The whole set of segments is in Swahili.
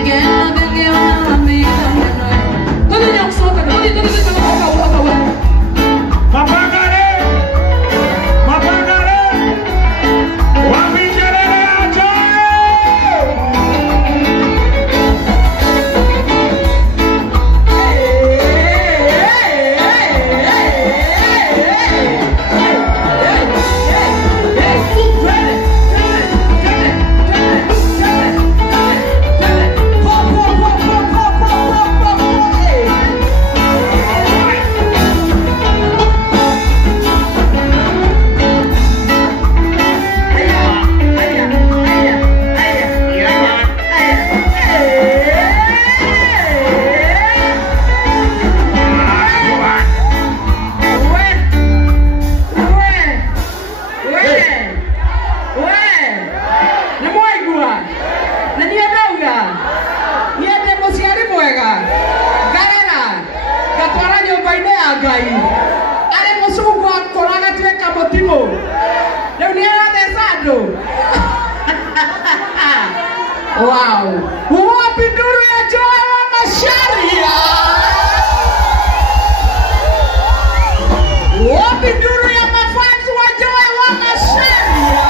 Again. gai ale musungu akoraga tweka motimo leo ni ade sado wow wapi nduru ya joy wa Masharia wapi nduru ya mafans wa joy wa Masharia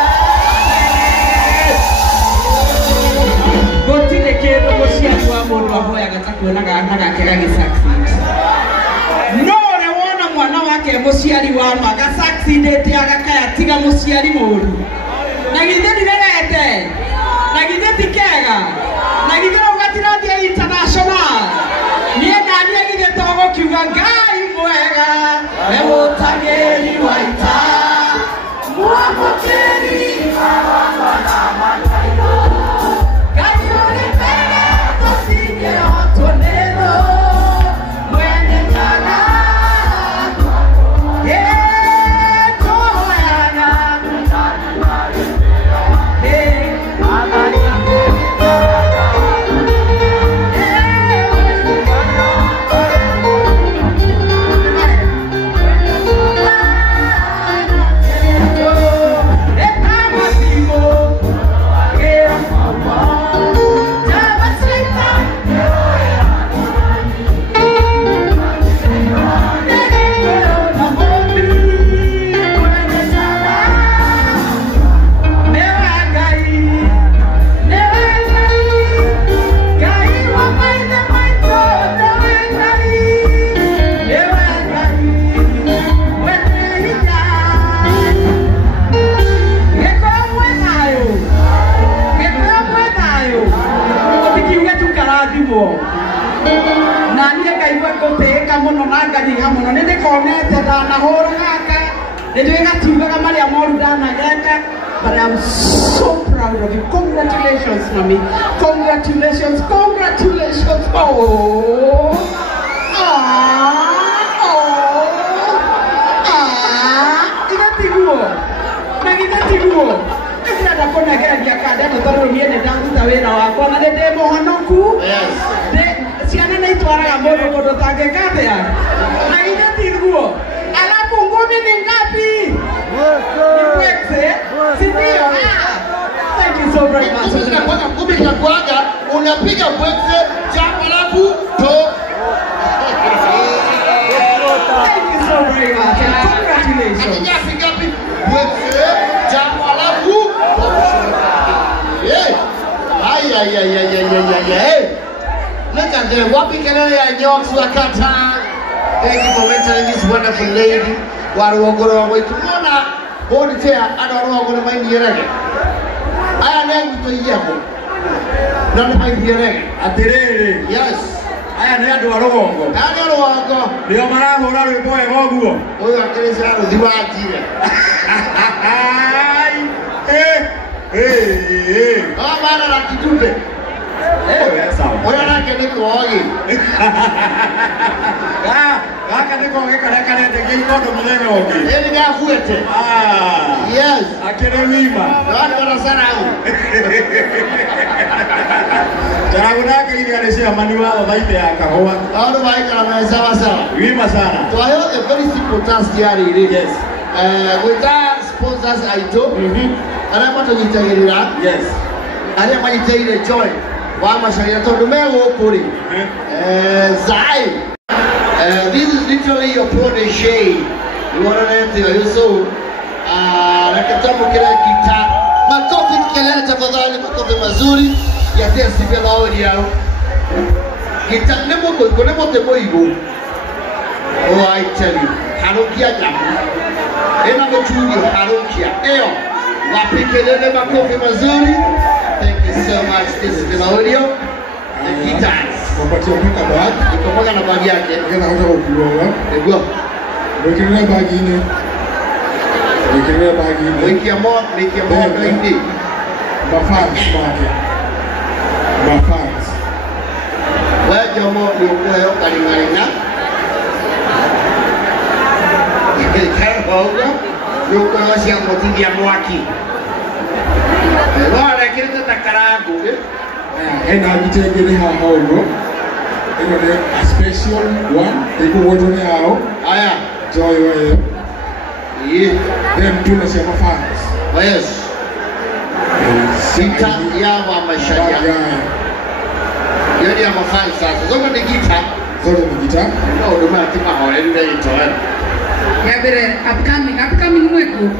gotile kero gociari wa mundu ahoya gatakuona ganaga kega succeed no ne wona mwana wake muciari wa maga succeed agakaya tiga muciari muru na githe direte na githe tikega na githe ugatira dia international nie nani githe togo kiuga ngai mwega we mutageri waita muamoteri But I'm so proud of you. Congratulations, Mami. Congratulations, congratulations. Oh. Thank you so very much. Unapiga bwekse chapa lafu to. Thank you so very much and congratulations. Unapiga bwekse chapa lafu to. Ay. Look at them. Wapi kelele ya nyoks wakata. Thank you for mentoring this wonderful lady. Waruogoro wetu mona bonitea anaruogoro maindi yerege. Aya nengu to yako. Nani maindi yerege. Atirere. Yes. Aya ne andu arugongo. Ani arugongo. Ndio marahura rwimbo egoguo. Uyu akireza ruthi wajire. Hey. Ah bana na kitunde. Oya nake niko ogi. Gaka niko geka ndege ikondo mutheme ogi. Eni gafuete. Yes. Akere wima. Wana sana au. Taraguna ile alesia manuwa baite akahoa. Ando baika na sawa sawa. Wima sana. So I have a very simple task here. Yes. With that sponsors I do. And I want to tell you that. Yes. And I want to tell you the joy. Wama Sharia told me Kuri. Zai. This is literally your protege. You want to enter so nakatamu kila kita. Makofi kelele tafadhali, makofi mazuri ya dance bila audio yao. Kita nemo temo igo. Oh I tell you, harukia jamu. Ena mchungi harukia. Eo, wapikelele makofi mazuri. Thank you so much. This is the audio. The guitars. Wapatia pika bag. Ikomoga na bag yake. Ngena hata kukuoa. Ego. Wekirina bag ine. Wiki ya moja hindi. Mafans market. Mafans. Wewe jomo yuko kalingalinga. Ikikara yuko nasi amotingi ya mwaki. Wala kirita takaragu. Ena bitengere haho. a special one. Iko wote yao. Aya. Joy wewe. Then tunasema fans. Yes. Sita ya wa mashaya. Yoni ya mafans sasa. Zote ni guitar. Zote ni guitar. No, ndio maana tipa hawale ndio itoa. Ya bere upcoming mweku.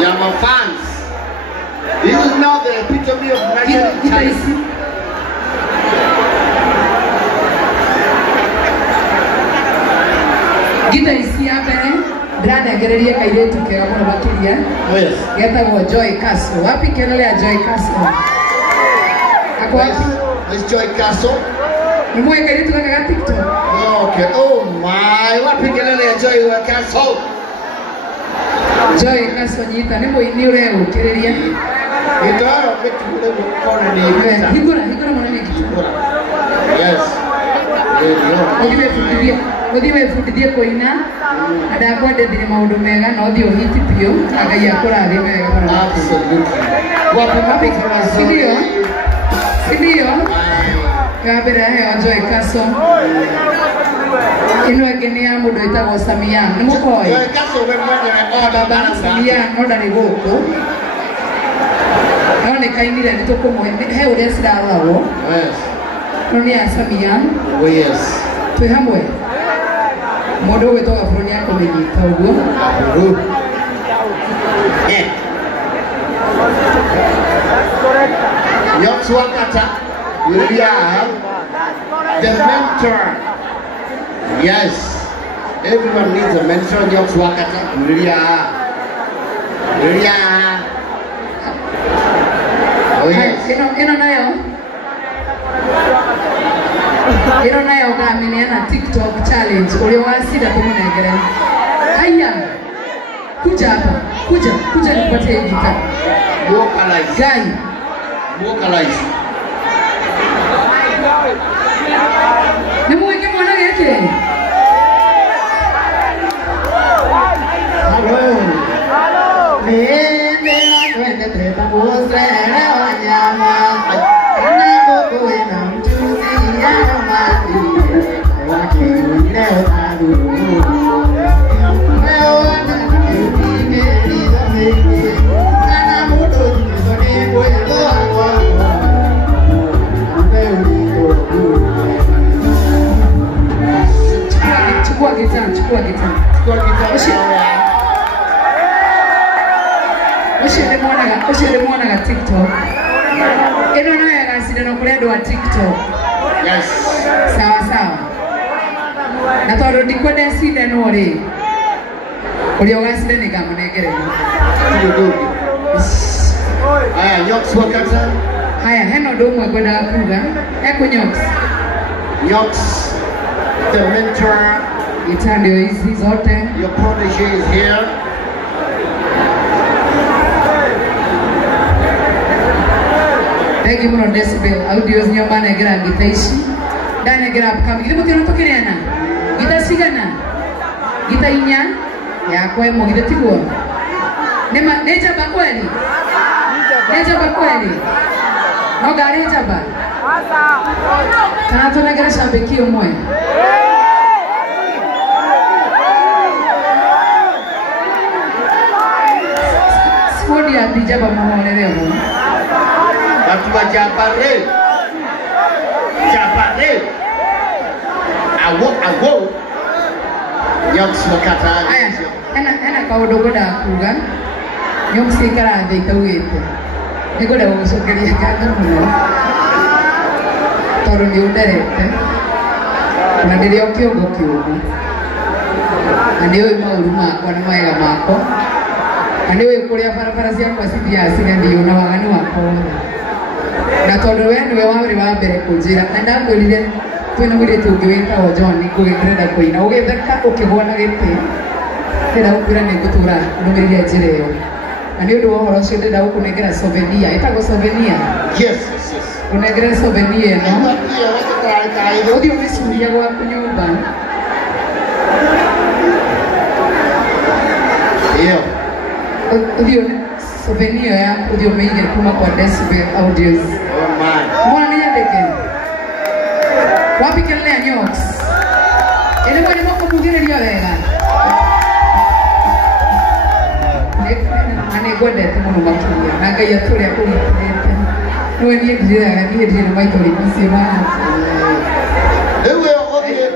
Yeah, my fans. This is now the epitome of national talent. Gita isi ya mbere ndĩranegereria kairĩtu kega mũno makĩria. Yes. Getagwo Joy Castle. Wapi kelele ya Joy Castle? Ako wapi? Miss Joy Castle. Ni mwe kairĩtu kaka ga TikTok. Okay. Oh my. Wapi kelele ya Joy Castle? Joy Castle nyita ni mũini ũreũkĩrĩria. Gitaro mĩtũre gũkona ni gita. Higura mũno ni gita. Yes. Gũthiĩ wĩbundithie kũina na ndakwendethire maũndũ mega na ũthiĩ ũhiti biũ na Ngai akũrathime wega mũno. Absolutely. Wapi sindio? Ya mbere heo Joy Castle. Ino ĩngĩ nĩ ya mũndũ wĩtagwo Samian. Nĩ mũkoĩ? Joy Castle we mwana baba na Samian no ndarĩ gũkũ. No nĩ kainire nĩ tũkũmũhe he ũrĩa cirarorwo. Yes. No nĩ ya Samian. Oh yes. Twĩ hamwe. Mũndũ ũgwĩtwo Gaburu nĩ akũmenyita ũguo. Gaburu. Yoks Wakata will have the mentor. Yes. Everyone needs a mentor. Yoks Wakata will have. Oh yes. Ino nayo gamineana TikTok challenge ulio wasida kumunegere. Haya. Kuja hapa. Kuja nipatie gita. Vocalize. Guy. Vocalize. Ni mweke mwana yake. Hello. Twende treta kuosere wanyama. Chukua gitaa. Ushinde mwana ga TikTok. Ino nayo gasindano kuri andũ a TikTok. Yes. Sawa. Na tondũ ndikwenda cindano rĩ. Ũrĩa ũgacindana ngamũnengere. Aya, Yoks Wakata. Haya, hena ũndũ ũmwe ngwendaga kuga. Nyoks. Yoks, the mentor. Gitaa ndio hizi zote. Your protege is here. Thank you muno Decibel. Audios nyo manegera gita ici. Ndanegera upcoming. Githĩ mũtiona tũkĩrĩana? Gita cigana? Gita inya? Yakwa ĩmwe githĩ tiguo? Nĩ njamba kweli? Nĩ njamba kweli? No ngarĩ njamba? Kana tũnegere cambĩki ũmwe? Squad ya njamba mũhorere mũno. Watu wa Japare. Awo. Yoks Wakata. Aya, ena kaũndũ ngwendaga kuga. Nyoks ĩkarathĩ itaugĩte. Nĩngwenda gũgũcokeria ngatho mũno. Tondũ nĩ ũnderete. Na ndĩrĩ o kĩongo kĩũmũ. Na nĩ ũĩ maũru makwa na mawega makwa. Na nĩ ũĩ kũrĩa barabara ciakwa cithiaga cigathiĩ na waganu wakwa wothe. Na tondũ we nĩwe warĩ wa mbere kũnjĩra na ndakwĩrire twĩna mũirĩtu ũngĩ wĩtagwo John ngũgĩtũrenda kũina ũgĩtheka ũkĩgwa na gĩtĩ ndĩrenda gũkwĩra nĩ ngũtũra ndũmĩrĩre njĩra ĩyo na nĩ ũndũ wa ũhoro ũcio ndĩrenda gũkũnengera souvenir ĩtagwo souvenir. Yes. Kũnengera souvenir ĩno ũthiĩ ũmĩcuria gwaku nyũmba. Ũthiĩ souvenir ya audio media kuma kwa Decibel Audios. Oh my. Mbona niandike? Wapi kelele ya Nyox? Ile mwani mwako mwingine ndio wega. Ane gwende tumono makinya. Nanga ya tole ya kuli. Nwe ni ndira ya ni ndira maito ni mwana. Ewe okie.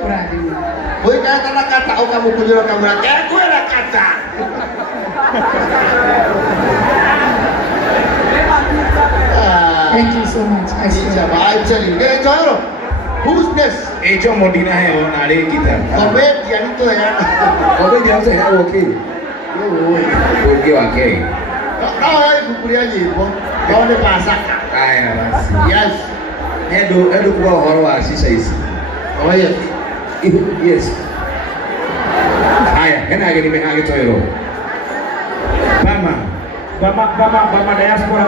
Oi kata kata au kamu kujura kamera. Kwela kata. Thank you so much. I'm telling you. Who's next? Ejo Modina heo na ale kita. Obed yanito ya. Obed yanito ya okay. Okay okay. No, kukulia nyimbo. Kaone pasaka. Aya basi. Yes. Edo kwa horo wa sisa hizi. Oh yes. Yes. Aya, kena gani mehage toiro. Bama diaspora